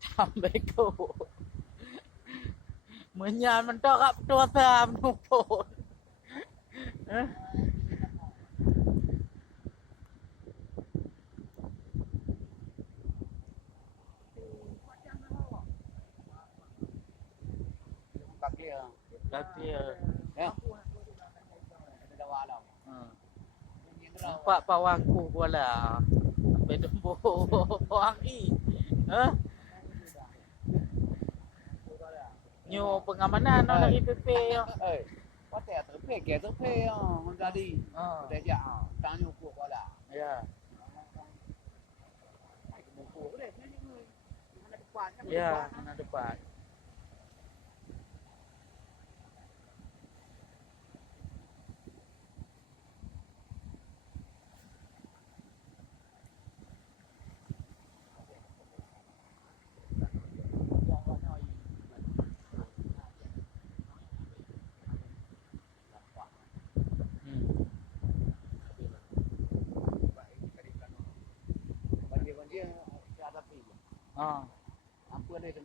Sampai ko. Menyan mentok kat tua sam numpun. Eh? Kaki ya. Kaki ya. Ya. Ada walau. Nampak pawangku pula. Sampai dembo wangi. Eh? Nyu pengamanan nak IPP yo. Có thể tới phê kẻ tới phê ra đi. Để dạ, ta nhiều cuộc qua là. Ya. Phải một cuộc cái này những người. Nó đi qua chắc. Ya, mana depan. Banjir ada pi. Ah. Apa dia kena